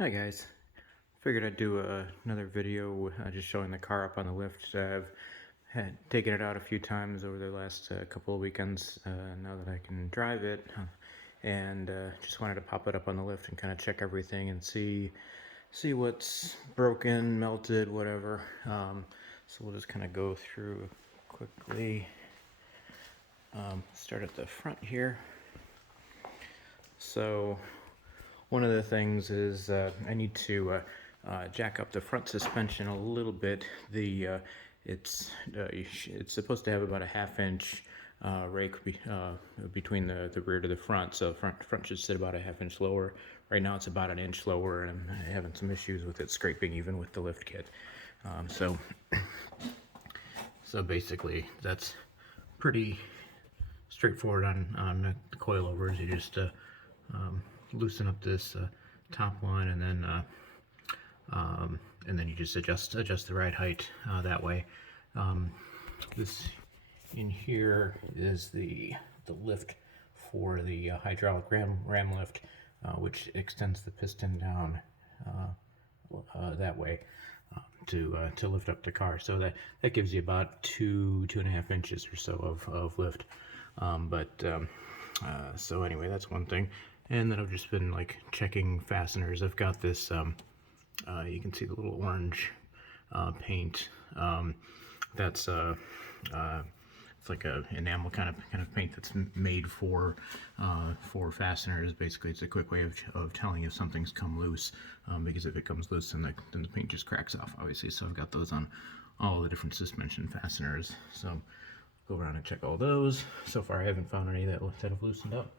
Hi guys, figured I'd do another video just showing the car up on the lift. I've had taken it out a few times over the last couple of weekends now that I can drive it, and just wanted to pop it up on the lift and kind of check everything and see what's broken, melted, whatever. So we'll just kind of go through quickly. Start at the front here. So one of the things is I need to jack up the front suspension a little bit. It's supposed to have about a half-inch rake between the rear to the front, so front should sit about a half-inch lower. Right now it's about an inch lower, and I'm having some issues with it scraping even with the lift kit. So basically that's pretty straightforward on the coilovers. You just loosen up this top line, and then you just adjust the ride height that way. This in here is the lift for the hydraulic ram lift, which extends the piston down that way to lift up the car. So that gives you about 2.5 inches or so of lift. So anyway, that's one thing. And then I've just been like checking fasteners. I've got this, you can see the little orange paint. That's it's like a enamel kind of paint that's made for fasteners. Basically, it's a quick way of telling if something's come loose, because if it comes loose, then the paint just cracks off, obviously. So I've got those on all the different suspension fasteners. So go around and check all those. So far, I haven't found any that have loosened up.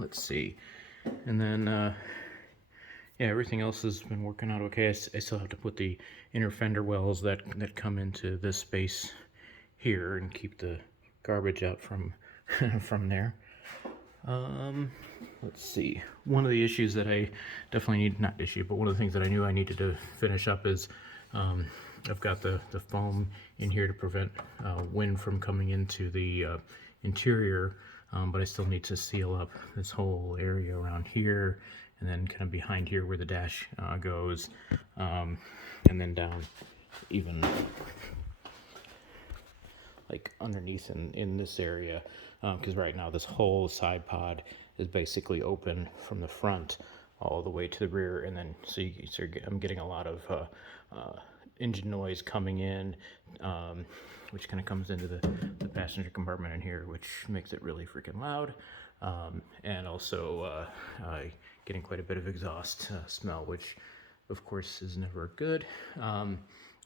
Let's see, and then yeah, everything else has been working out okay. I still have to put the inner fender wells that come into this space here and keep the garbage out from from there. Let's see, one of the issues that I definitely need, not issue, but one of the things that I knew I needed to finish up is I've got the foam in here to prevent wind from coming into the interior, but I still need to seal up this whole area around here, and then kind of behind here where the dash goes, and then down even like underneath in this area, because right now this whole side pod is basically open from the front all the way to the rear, and then so I'm getting a lot of engine noise coming in, which kind of comes into the passenger compartment in here, which makes it really freaking loud, and also getting quite a bit of exhaust smell, which of course is never good. I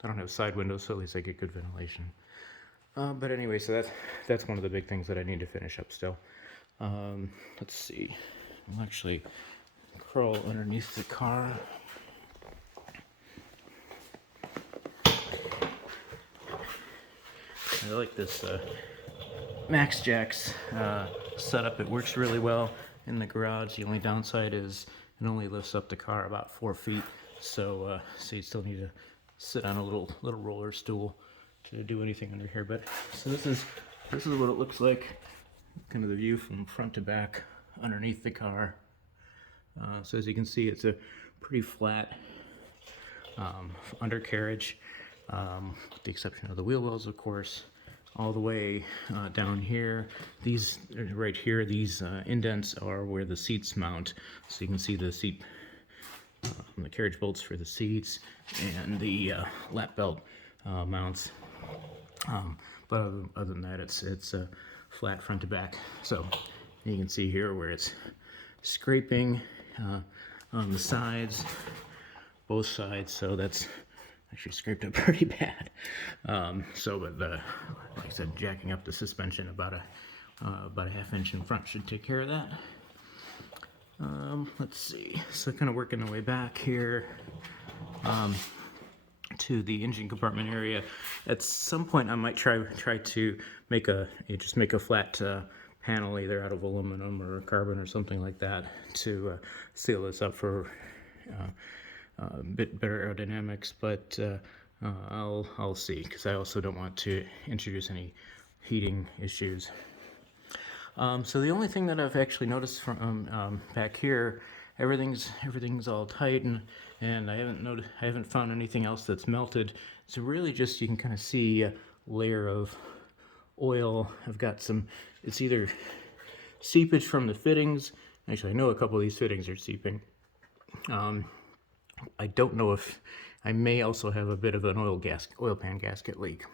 don't have side windows, so at least I get good ventilation. But anyway, so that's one of the big things that I need to finish up still. Let's see, I'll actually crawl underneath the car. I like this Max Jacks setup. It works really well in the garage. The only downside is it only lifts up the car about 4 feet, so you still need to sit on a little roller stool to do anything under here. But so this is what it looks like, kind of the view from front to back underneath the car. So as you can see, it's a pretty flat undercarriage, with the exception of the wheel wells, of course. All the way down here, these right here, these indents are where the seats mount. So you can see the seat, the carriage bolts for the seats, and the lap belt mounts. But other than that, it's flat front to back. So you can see here where it's scraping on the sides, both sides. So that's actually scraped up pretty bad. But like I said, jacking up the suspension about a half-inch in front should take care of that. Let's see. So kind of working the way back here to the engine compartment area. At some point, I might try to make a flat panel, either out of aluminum or carbon or something like that, to seal this up for a bit better aerodynamics, but I'll see, because I also don't want to introduce any heating issues. So the only thing that I've actually noticed from back here everything's all tight, and I haven't found anything else that's melted. So really just you can kind of see a layer of oil. I've got some, it's either seepage from the fittings. Actually, I know a couple of these fittings are seeping. I don't know if I may also have a bit of an oil pan gasket leak.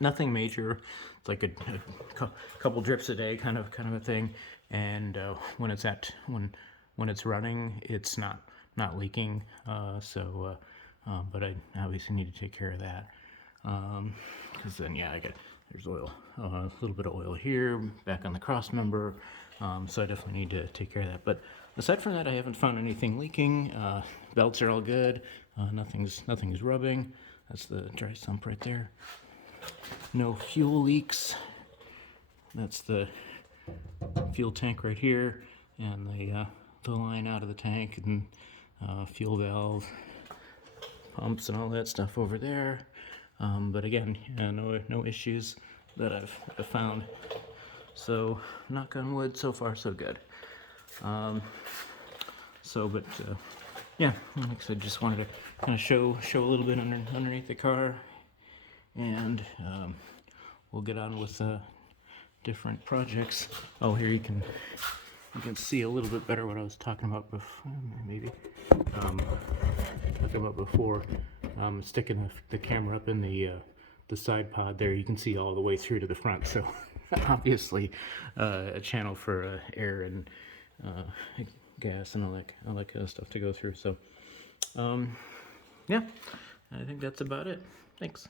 Nothing major. It's like a couple drips a day, kind of a thing. And when it's running, it's not leaking. But I obviously need to take care of that. Because then, yeah, there's oil, a little bit of oil here, back on the cross member. So I definitely need to take care of that. But aside from that, I haven't found anything leaking. Belts are all good. Nothing's rubbing. That's the dry sump right there. No fuel leaks. That's the fuel tank right here, and the line out of the tank, and fuel valve, pumps, and all that stuff over there. But again, no issues that I've found. So knock on wood, so far so good. Yeah, like I said, just wanted to kind of show a little bit underneath the car, and we'll get on with different projects. Oh, here you can see a little bit better what I was talking about before. Maybe talking about before. Sticking the camera up in the side pod there, you can see all the way through to the front. So obviously a channel for air and gas and all that kind of stuff to go through. So yeah, I think that's about it. Thanks.